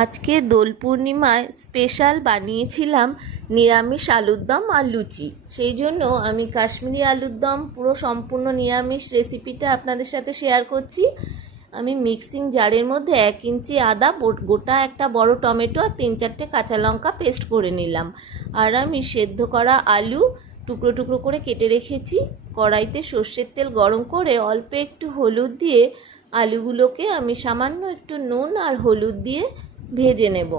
আজকে দোল পূর্ণিমায় স্পেশাল বানিয়েছিলাম নিরামিষ আলুর দম আর লুচি। সেই জন্য আমি কাশ্মীরি আলুর দম পুরো সম্পূর্ণ নিরামিষ রেসিপিটা আপনাদের সাথে শেয়ার করছি। আমি মিক্সিং জারের মধ্যে 1 ইঞ্চি আদা, গোটা একটা বড় টমেটো আর 3-4টে কাঁচা লঙ্কা পেস্ট করে নিলাম। আর আমি সেদ্ধ করা আলু টুকরো টুকরো করে কেটে রেখেছি। কড়াইতে সর্ষের তেল গরম করে অল্প একটু হলুদ দিয়ে আলুগুলোকে আমি সামান্য একটু নুন আর হলুদ দিয়ে ভেজে নেব।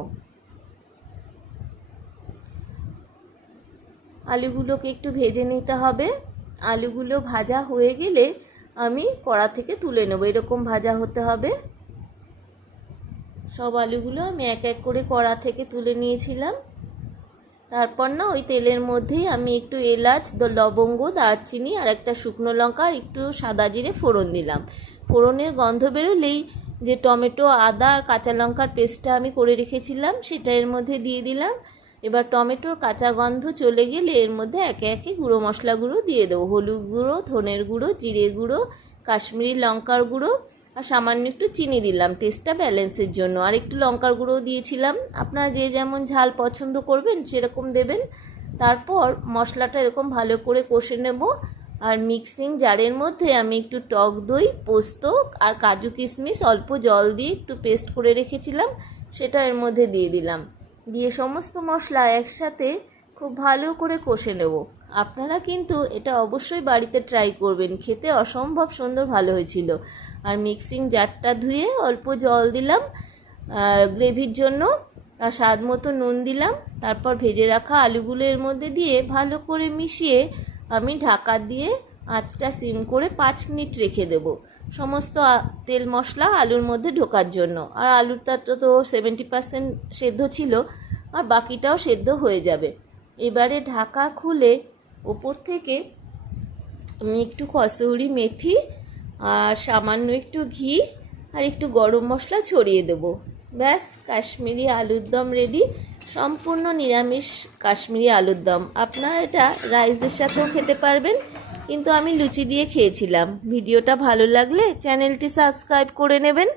আলুগুলোকে একটু ভেজে নিতে হবে। আলুগুলো ভাজা হয়ে গেলে আমি কড়া থেকে তুলে নেব। এরকম ভাজা হতে হবে। সব আলুগুলো আমি এক এক করে কড়া থেকে তুলে নিয়েছিলাম। তারপর না ওই তেলের মধ্যেই আমি একটু এলাচ, লবঙ্গ, দারচিনি আর একটা শুকনো লঙ্কা আর একটু সাদা জিরে ফোড়ন দিলাম। ফোড়নের গন্ধ বেরোলেই যে টমেটো, আদা আর কাঁচা লঙ্কার পেস্টটা আমি করে রেখেছিলাম সেটা এর মধ্যে দিয়ে দিলাম। এবার টমেটোর কাঁচা গন্ধ চলে গেলে এর মধ্যে একে একে গুঁড়ো মশলাগুলো দিয়ে দেবো। হলুদ গুঁড়ো, ধনের গুঁড়ো, জিরে গুঁড়ো, কাশ্মীরি লঙ্কার গুঁড়ো আর সামান্য একটু চিনি দিলাম টেস্টটা ব্যালেন্সের জন্য। আর একটু লঙ্কার গুঁড়োও দিয়েছিলাম। আপনারা যে যেমন ঝাল পছন্দ করবেন সেরকম দেবেন। তারপর মশলাটা এরকম ভালো করে কষে নেব। আর মিক্সিং জারের মধ্যে আমি একটু টক দই, পোস্ত আর কাজু কিশমিশ অল্প জল দিয়ে একটু পেস্ট করে রেখেছিলাম, সেটা এর মধ্যে দিয়ে দিলাম। দিয়ে সমস্ত মশলা একসাথে খুব ভালো করে কষে নেব। আপনারা কিন্তু এটা অবশ্যই বাড়িতে ট্রাই করবেন, খেতে অসম্ভব সুন্দর ভালো হয়েছিল। আর মিক্সিং জারটা ধুয়ে অল্প জল দিলাম গ্রেভির জন্য, আর স্বাদ মতো নুন দিলাম। তারপর ভেজে রাখা আলুগুলো এর মধ্যে দিয়ে ভালো করে মিশিয়ে আমি ঢাকা দিয়ে আঁচটা সিম করে 5 মিনিট রেখে দেব সমস্ত তেল মশলা আলুর মধ্যে ঢোকার জন্য। আর আলুটা তো 70% সেদ্ধ ছিল, আর বাকিটাও সেদ্ধ হয়ে যাবে। এবারে ঢাকা খুলে ওপর থেকে আমি একটু কসুরি মেথি আর সামান্য একটু ঘি আর একটু গরম মশলা ছড়িয়ে দেবো। ব্যাস, কাশ্মীরি আলুর দম রেডি। সম্পূর্ণ নিরামিষ কাশ্মীরি আলুর দম। আপনারা এটা রাইসের সাথেও খেতে পারবেন, কিন্তু আমি লুচি দিয়ে খেয়েছিলাম। ভিডিওটা ভালো লাগলে চ্যানেলটি সাবস্ক্রাইব করে নেবেন।